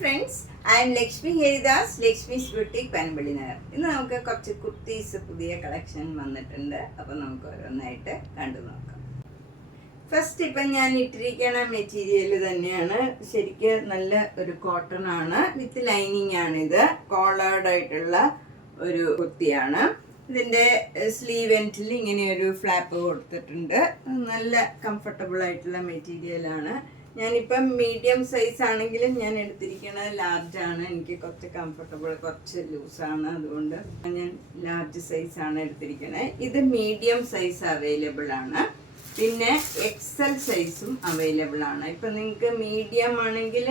Friends, I M Lakshmi Haridas, Lakshmi's boutique Panampilly Nagar. ഇന്ന് നമുക്ക് കുറച്ച് കുർത്തീസ് പുതിയ കളക്ഷൻ വന്നിട്ടുണ്ട്. അപ്പം നമുക്ക് ഓരോന്നായിട്ട് കണ്ടു നോക്കാം. ഫസ്റ്റ് ഇപ്പം ഞാൻ ഇട്ടിരിക്കണ മെറ്റീരിയൽ തന്നെയാണ്, ശരിക്കും നല്ല ഒരു കോട്ടൺ ആണ്, വിത്ത് ലൈനിങ് ആണിത്. കോളേർഡ് ആയിട്ടുള്ള ഒരു കുർത്തിയാണ്. ഇതിൻ്റെ സ്ലീവ് എൻഡിൽ ഇങ്ങനെ ഒരു ഫ്ലാപ്പ് കൊടുത്തിട്ടുണ്ട്. നല്ല കംഫർട്ടബിൾ ആയിട്ടുള്ള മെറ്റീരിയലാണ്. ഞാനിപ്പം മീഡിയം സൈസ് ആണെങ്കിലും ഞാൻ എടുത്തിരിക്കുന്നത് ലാർജാണ്. എനിക്ക് കുറച്ച് കംഫർട്ടബിൾ, കുറച്ച് ലൂസാണ്, അതുകൊണ്ട് ഞാൻ ലാർജ് സൈസാണ് എടുത്തിരിക്കുന്നത്. ഇത് മീഡിയം സൈസ് അവൈലബിൾ ആണ്, പിന്നെ എക്സൽ സൈസും അവൈലബിൾ ആണ്. ഇപ്പം നിങ്ങൾക്ക് മീഡിയം ആണെങ്കിൽ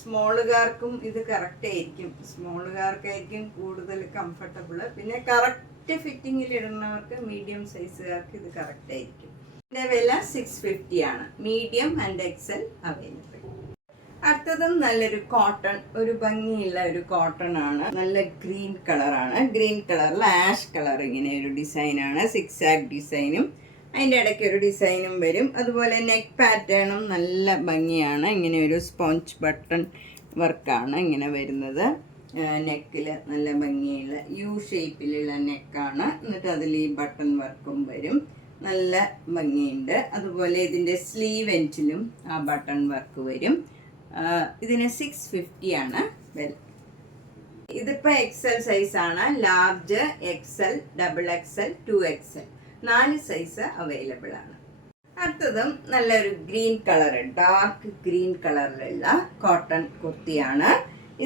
സ്മോളുകാർക്കും ഇത് കറക്റ്റ് ആയിരിക്കും, സ്മോളുകാർക്കായിരിക്കും കൂടുതൽ കംഫർട്ടബിൾ. പിന്നെ കറക്റ്റ് ഫിറ്റിങ്ങിൽ ഇടുന്നവർക്ക് മീഡിയം സൈസുകാർക്ക് ഇത് കറക്റ്റ് ആയിരിക്കും. ഇതിന്റെ വില 650 ആണ്. Medium and Excel available. അടുത്തതും നല്ലൊരു കോട്ടൺ, ഒരു ഭംഗിയുള്ള ഒരു കോട്ടൺ ആണ്. നല്ല ഗ്രീൻ കളറാണ്. ഗ്രീൻ കളറിൽ ആഷ് കളർ ഇങ്ങനെ ഒരു ഡിസൈനാണ്. സിക്സാക് ഡിസൈനും അതിൻ്റെ ഇടയ്ക്ക് ഒരു ഡിസൈനും വരും. അതുപോലെ നെക്ക് പാറ്റേണും നല്ല ഭംഗിയാണ്. ഇങ്ങനെ ഒരു സ്പോഞ്ച് ബട്ടൺ വർക്കാണ് ഇങ്ങനെ വരുന്നത്. നെക്കിൽ നല്ല ഭംഗിയുള്ള യു ഷേപ്പിലുള്ള നെക്കാണ്. എന്നിട്ട് അതിൽ ഈ ബട്ടൺ വർക്കും വരും. നല്ല ഭംഗിയുണ്ട്. അതുപോലെ ഇതിൻ്റെ സ്ലീവ് എൻഡിലും ആ ബട്ടൺ വർക്ക് വരും. ഇതിന് 650 ആണ് വില. ഇതിപ്പോൾ എക്സൽ സൈസാണ്. Large, XL, double XL, 2XL 4 size available ആണ്. അടുത്തതും നല്ലൊരു ഗ്രീൻ കളർ, ഡാർക്ക് ഗ്രീൻ കളറിലുള്ള കോട്ടൺ കുർത്തിയാണ്.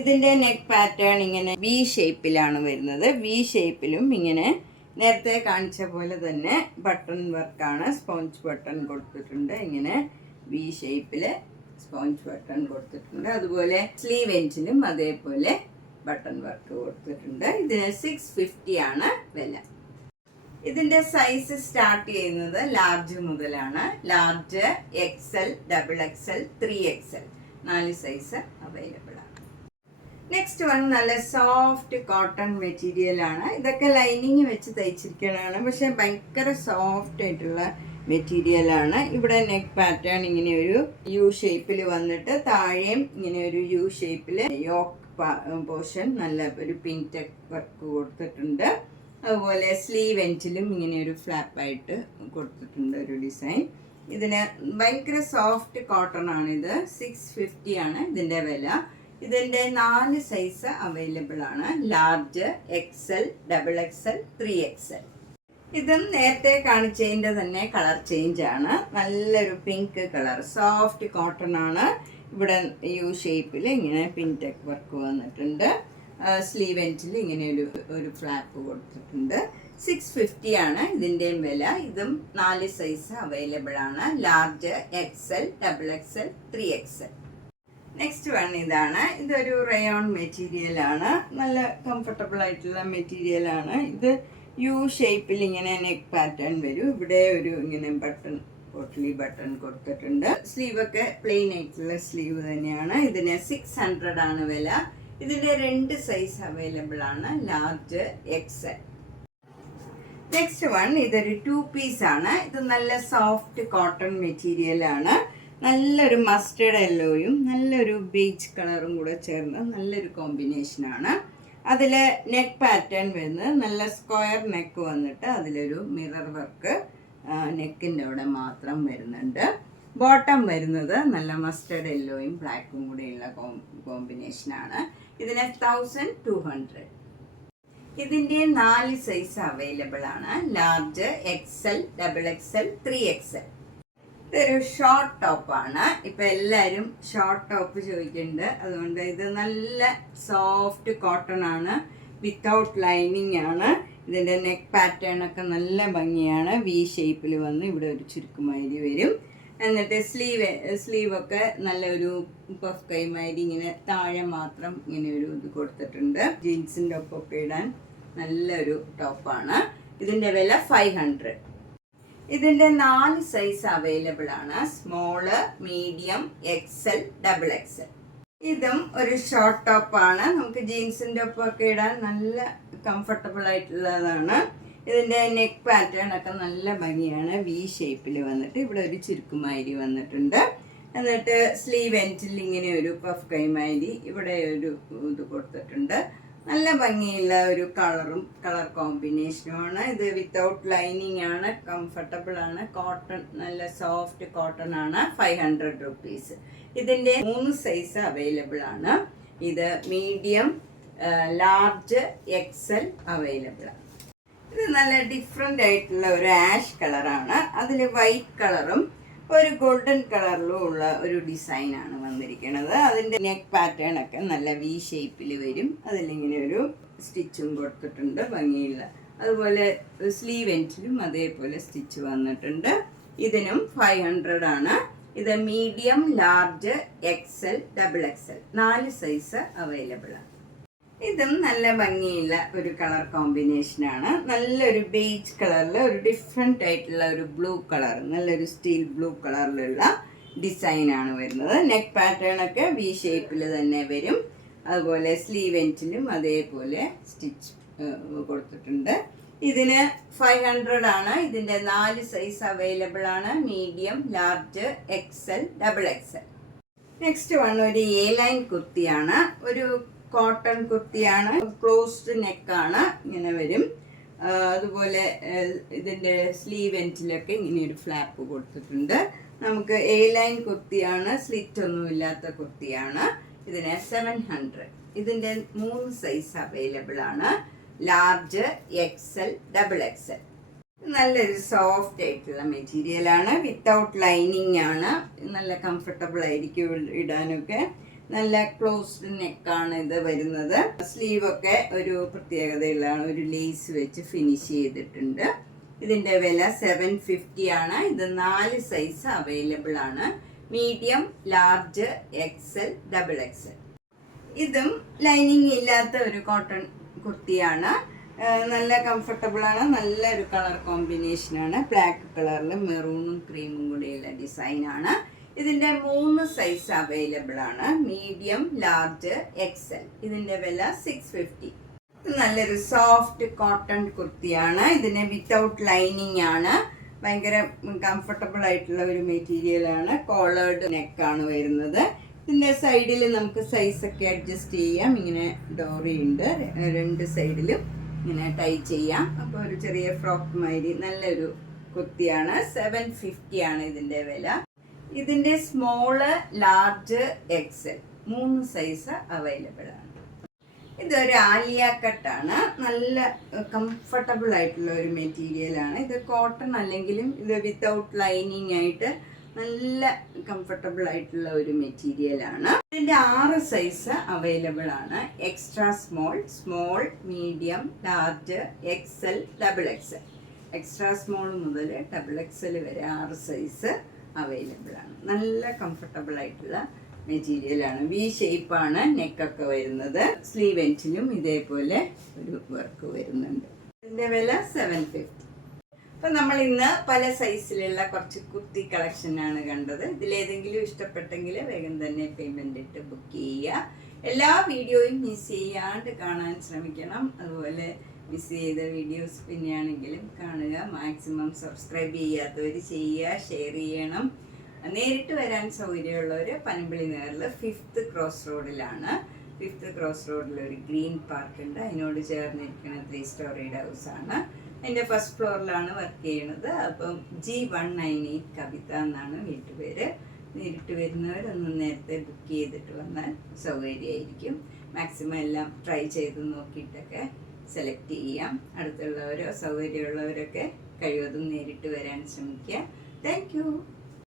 ഇതിൻ്റെ നെക്ക് പാറ്റേൺ ഇങ്ങനെ വി ഷേപ്പിലാണ് വരുന്നത്. വി ഷേപ്പിലും ഇങ്ങനെ നേരത്തെ കാണിച്ച പോലെ തന്നെ ബട്ടൺ വർക്കാണ്. സ്പോഞ്ച് ബട്ടൺ കൊടുത്തിട്ടുണ്ട്. ഇങ്ങനെ വി ഷേപ്പിൽ സ്പോഞ്ച് ബട്ടൺ കൊടുത്തിട്ടുണ്ട്. അതുപോലെ സ്ലീവ് എൻഡിലും അതേപോലെ ബട്ടൺ വർക്ക് കൊടുത്തിട്ടുണ്ട്. ഇതിന് 650 ആണ് വില. ഇതിൻ്റെ സൈസ് സ്റ്റാർട്ട് ചെയ്യുന്നത് ലാർജ് മുതലാണ്. Large, XL, double XL, 3XL 4 size available ആണ്. നെക്സ്റ്റ് വൺ നല്ല സോഫ്റ്റ് കോട്ടൺ മെറ്റീരിയൽ ആണ്. ഇതൊക്കെ ലൈനിങ് വെച്ച് തയ്ച്ചിരിക്കണതാണ്, പക്ഷെ ഭയങ്കര സോഫ്റ്റ് ആയിട്ടുള്ള മെറ്റീരിയലാണ്. ഇവിടെ നെക്ക് പാറ്റേൺ ഇങ്ങനെ ഒരു യു ഷേപ്പിൽ വന്നിട്ട് താഴെയും ഇങ്ങനെ ഒരു യു ഷേപ്പിൽ യോക്ക് പോർഷൻ നല്ല ഒരു പിങ്ക് ടെക്ക് വർക്ക് കൊടുത്തിട്ടുണ്ട്. അതുപോലെ സ്ലീവ് എൻഡിലും ഇങ്ങനെ ഒരു ഫ്ലാപ്പായിട്ട് കൊടുത്തിട്ടുണ്ട് ഒരു ഡിസൈൻ. ഇതിന് ഭയങ്കര സോഫ്റ്റ് കോട്ടൺ ആണിത്. 650 ആണ് ഇതിൻ്റെ വില. ഇതിൻ്റെ 4 സൈസ് അവൈലബിൾ ആണ്. Large, XL, double XL, 3XL. ഇതും നേരത്തെ കാണിച്ചതിൻ്റെ തന്നെ കളർ ചേഞ്ച് ആണ്. നല്ലൊരു പിങ്ക് കളർ, സോഫ്റ്റ് കോട്ടൺ ആണ്. ഇവിടെ യു ഷേപ്പിൽ ഇങ്ങനെ പിങ്ക് ടെക്ക് വർക്ക് വന്നിട്ടുണ്ട്. സ്ലീവ് എൻഡിൽ ഇങ്ങനെ ഒരു ഫ്ലാപ്പ് കൊടുത്തിട്ടുണ്ട്. 650 ആണ് ഇതിൻ്റെയും വില. ഇതും 4 സൈസ് അവൈലബിൾ ആണ്. Large, XL, double XL, 3XL. Next one ഇതാണ്. ഇതൊരു റയോൺ മെറ്റീരിയൽ ആണ്. നല്ല കംഫർട്ടബിൾ ആയിട്ടുള്ള മെറ്റീരിയൽ ആണ്. ഇത് യു ഷേപ്പിൽ ഇങ്ങനെ നെക്ക് പാറ്റേൺ വരും. ഇവിടെ ഒരു ഇങ്ങനെ ബട്ടൺ, പോട്ട്ലി ബട്ടൺ കൊടുത്തിട്ടുണ്ട്. സ്ലീവൊക്കെ പ്ലെയിൻ ആയിട്ടുള്ള സ്ലീവ് തന്നെയാണ്. ഇതിന് 600 ആണ് വില. ഇതിൻ്റെ 2 സൈസ് അവൈലബിൾ ആണ്. Large, XL. നെക്സ്റ്റ് വൺ ഇതൊരു 2 പീസ് ആണ്. ഇത് നല്ല സോഫ്റ്റ് കോട്ടൺ മെറ്റീരിയൽ ആണ്. നല്ലൊരു മസ്റ്റേർഡ് യെല്ലോയും നല്ലൊരു ബീച്ച് കളറും കൂടെ ചേർന്ന് നല്ലൊരു കോമ്പിനേഷനാണ്. അതിൽ നെക്ക് പാറ്റേൺ വരുന്നത് നല്ല സ്ക്വയർ നെക്ക് വന്നിട്ട് അതിലൊരു മിറർ വർക്ക് നെക്കിൻ്റെ അവിടെ മാത്രം വരുന്നുണ്ട്. ബോട്ടം വരുന്നത് നല്ല മസ്റ്റേർഡ് യെല്ലോയും ബ്ലാക്കും കൂടെയുള്ള കോമ്പിനേഷനാണ്. ഇതിന് 1200. ഇതിൻ്റെ 4 സൈസ് അവൈലബിൾ ആണ്. Large, XL, double XL, 3XL. ഇതൊരു ഷോർട്ട് ടോപ്പാണ്. ഇപ്പം എല്ലാവരും ഷോർട്ട് ടോപ്പ് ചോദിക്കുന്നുണ്ട്. അതുകൊണ്ട് ഇത് നല്ല സോഫ്റ്റ് കോട്ടൺ ആണ്, വിത്തൗട്ട് ലൈനിങ് ആണ്. ഇതിൻ്റെ നെക്ക് പാറ്റേൺ ഒക്കെ നല്ല ഭംഗിയാണ്. വി ഷേപ്പിൽ വന്ന് ഇവിടെ ഒരു ചുരുക്കുമാതിരി വരും. എന്നിട്ട് സ്ലീവൊക്കെ നല്ലൊരു പഫ് കൈമാതിരി ഇങ്ങനെ താഴെ മാത്രം ഇങ്ങനെ ഒരു ഇത് കൊടുത്തിട്ടുണ്ട്. ജീൻസിൻ്റെ ഒപ്പൊക്കെ ഇടാൻ നല്ലൊരു ടോപ്പാണ്. ഇതിൻ്റെ വില 500. ഇതിൻ്റെ 4 സൈസ് അവൈലബിൾ ആണ്. Small, medium, XL, double XL. ഇതും ഒരു ഷോർട്ട് ടോപ്പാണ്. നമുക്ക് ജീൻസിൻ്റെ ഒപ്പമൊക്കെ ഇടാൻ നല്ല കംഫർട്ടബിൾ ആയിട്ടുള്ളതാണ്. ഇതിൻ്റെ നെക്ക് പാറ്റേൺ ഒക്കെ നല്ല ഭംഗിയാണ്. വി ഷേപ്പിൽ വന്നിട്ട് ഇവിടെ ഒരു ചുരുക്കുമാതിരി വന്നിട്ടുണ്ട്. എന്നിട്ട് സ്ലീവ് എൻഡിൽ ഇങ്ങനെ ഒരു പഫ് കൈമാരി ഇവിടെ ഒരു ഇത് കൊടുത്തിട്ടുണ്ട്. നല്ല ഭംഗിയുള്ള ഒരു കളർ കോമ്പിനേഷനുമാണ്. ഇത് വിത്തൗട്ട് ലൈനിങ് ആണ്, കംഫർട്ടബിൾ ആണ്, കോട്ടൺ, നല്ല സോഫ്റ്റ് കോട്ടൺ ആണ്. 500 റുപ്പീസ്. ഇതിൻ്റെ 3 സൈസ് അവൈലബിൾ ആണ്. ഇത് മീഡിയം, ലാർജ്, എക്സൽ അവൈലബിൾ ആണ്. ഇത് നല്ല ഡിഫറെൻ്റ് ആയിട്ടുള്ള ഒരു ആഷ് കളറാണ്. അതിൽ വൈറ്റ് കളറും ഒരു ഗോൾഡൻ കളറിലും ഉള്ള ഒരു ഡിസൈനാണ് വന്നിരിക്കുന്നത്. അതിൻ്റെ നെക്ക് പാറ്റേൺ ഒക്കെ നല്ല വി ഷേപ്പിൽ വരും. അതിലിങ്ങനെ ഒരു സ്റ്റിച്ചും കൊടുത്തിട്ടുണ്ട്, ഭംഗിയുള്ള. അതുപോലെ സ്ലീവ് എൻഡിലും അതേപോലെ സ്റ്റിച്ച് വന്നിട്ടുണ്ട്. ഇതിനും 500 ആണ്. ഇത് medium, large, XL, double XL 4 size available ആണ്. ഇതും നല്ല ഭംഗിയുള്ള ഒരു കളർ കോമ്പിനേഷനാണ്. നല്ലൊരു ബേജ് കളറിൽ ഒരു ഡിഫറെൻ്റ് ആയിട്ടുള്ള ഒരു ബ്ലൂ കളർ, നല്ലൊരു സ്റ്റീൽ ബ്ലൂ കളറിലുള്ള ഡിസൈനാണ് വരുന്നത്. നെക്ക് പാറ്റേൺ ഒക്കെ വി ഷേപ്പിൽ തന്നെ വരും. അതുപോലെ സ്ലീവ് എൻഡിലും അതേപോലെ സ്റ്റിച്ച് കൊടുത്തിട്ടുണ്ട്. ഇതിന് 500 ആണ്. ഇതിൻ്റെ 4 സൈസ് അവൈലബിൾ ആണ്. Medium, large, XL, double XL. Next one ഒരു എ ലൈൻ കുർത്തിയാണ്. ഒരു കോട്ടൺ കുർത്തിയാണ്. ക്ലോസ്ഡ് നെക്കാണ്, ഇങ്ങനെ വരും. അതുപോലെ ഇതിൻ്റെ സ്ലീവ് എൻഡിലൊക്കെ ഇങ്ങനെ ഒരു ഫ്ലാപ്പ് കൊടുത്തിട്ടുണ്ട്. നമുക്ക് എ ലൈൻ കുർത്തിയാണ്, സ്ലിറ്റ് ഒന്നുമില്ലാത്ത കുർത്തിയാണ്. ഇതിന് 700. ഇതിൻ്റെ 3 സൈസ് അവൈലബിൾ ആണ്. Large, XL, double XL. നല്ലൊരു സോഫ്റ്റ് ആയിട്ടുള്ള മെറ്റീരിയലാണ്. വിത്തൗട്ട് ലൈനിങ് ആണ്. നല്ല കംഫർട്ടബിൾ ആയിരിക്കും ഇടാനൊക്കെ. നല്ല ക്ലോസ്ഡ് നെക്കാണ് ഇത് വരുന്നത്. സ്ലീവൊക്കെ ഒരു പ്രത്യേകതയുള്ളതാണ്, ഒരു ലേസ് വെച്ച് ഫിനിഷ് ചെയ്തിട്ടുണ്ട്. ഇതിൻ്റെ വില 750 ആണ്. ഇത് 4 സൈസ് അവൈലബിൾ ആണ്. Medium, large, XL, double XL. ഇതും ലൈനിങ് ഇല്ലാത്ത ഒരു കോട്ടൺ കുർത്തിയാണ്. നല്ല കംഫർട്ടബിൾ ആണ്. നല്ലൊരു കളർ കോമ്പിനേഷനാണ്. ബ്ലാക്ക് കളറിൽ മെറൂണും ക്രീമും കൂടെയുള്ള ഡിസൈനാണ്. ഇതിൻ്റെ 3 സൈസ് അവൈലബിൾ ആണ്. Medium, large, XL. ഇതിൻ്റെ വില 650. നല്ലൊരു സോഫ്റ്റ് കോട്ടൺ കുർത്തിയാണ്. ഇതിന് വിത്തൗട്ട് ലൈനിങ് ആണ്. ഭയങ്കര കംഫർട്ടബിൾ ആയിട്ടുള്ള ഒരു മെറ്റീരിയലാണ്. കോളേർഡ് നെക്കാണ് വരുന്നത്. ഇതിൻ്റെ സൈഡിൽ നമുക്ക് സൈസൊക്കെ അഡ്ജസ്റ്റ് ചെയ്യാം. ഇങ്ങനെ ഡോറി ഉണ്ട്, 2 സൈഡിലും ഇങ്ങനെ ടൈ ചെയ്യാം. അപ്പോൾ ഒരു ചെറിയ ഫ്രോക്ക് മാതിരി നല്ലൊരു കുർത്തിയാണ്. 750 ആണ് ഇതിൻ്റെ വില. ഇതിൻ്റെ small, large, XL 3 size available ആണ്. ഇതൊരു ആലിയ കട്ടാണ്. നല്ല കംഫർട്ടബിൾ ആയിട്ടുള്ള ഒരു മെറ്റീരിയലാണ്. ഇത് കോട്ടൺ അല്ലെങ്കിലും ഇത് വിത്തൗട്ട് ലൈനിങ് ആയിട്ട് നല്ല കംഫർട്ടബിൾ ആയിട്ടുള്ള ഒരു മെറ്റീരിയലാണ്. ഇതിൻ്റെ 6 സൈസ് അവൈലബിൾ ആണ്. Extra small, small, medium, large, XL, double XL. Extra small മുതൽ ഡബിൾ എക്സൽ വരെ 6 സൈസ് അവൈലബിൾ ആണ്. നല്ല കംഫർട്ടബിൾ ആയിട്ടുള്ള മെറ്റീരിയലാണ്. വി ഷേപ്പാണ് നെക്കൊക്കെ വരുന്നത്. സ്ലീവ് എൻഡിലും ഇതേപോലെ ഒരു വർക്ക് വരുന്നുണ്ട്. ഇതിൻ്റെ വില 750. അപ്പം നമ്മൾ ഇന്ന് പല സൈസിലുള്ള കുറച്ച് കുർത്തി കളക്ഷനാണ് കണ്ടത്. ഇതിലേതെങ്കിലും ഇഷ്ടപ്പെട്ടെങ്കിൽ വേഗം തന്നെ പേയ്മെൻ്റ് ഇട്ട് ബുക്ക് ചെയ്യുക. എല്ലാ വീഡിയോയും മിസ് ചെയ്യാണ്ട് കാണാൻ ശ്രമിക്കണം. അതുപോലെ മിസ് ചെയ്ത വീഡിയോസ് പിന്നെയാണെങ്കിലും കാണുക. മാക്സിമം സബ്സ്ക്രൈബ് ചെയ്യാത്തവർ ചെയ്യുക, ഷെയർ ചെയ്യണം. നേരിട്ട് വരാൻ സൗകര്യമുള്ളവർ പനമ്പിളി നഗറിൽ 5th ക്രോസ് റോഡിലാണ്. 5th ക്രോസ് റോഡിൽ ഒരു ഗ്രീൻ പാർക്ക് ഉണ്ട്. അതിനോട് ചേർന്നിരിക്കുന്ന 3 സ്റ്റോറിയുടെ ഹൗസാണ്. അതിൻ്റെ ഫസ്റ്റ് ഫ്ലോറിലാണ് വർക്ക് ചെയ്യുന്നത്. അപ്പം G198 കവിത എന്നാണ് വീട്ടുപേര്. നേരിട്ട് വരുന്നവരൊന്ന് നേരത്തെ ബുക്ക് ചെയ്തിട്ട് വന്നാൽ സൗകര്യമായിരിക്കും. മാക്സിമം എല്ലാം ട്രൈ ചെയ്ത് നോക്കിയിട്ടൊക്കെ സെലക്ട് ചെയ്യാം. അടുത്തുള്ളവരോ സൗകര്യമുള്ളവരൊക്കെ കഴിവതും നേരിട്ട് വരാൻ ശ്രമിക്കുക. Thank you.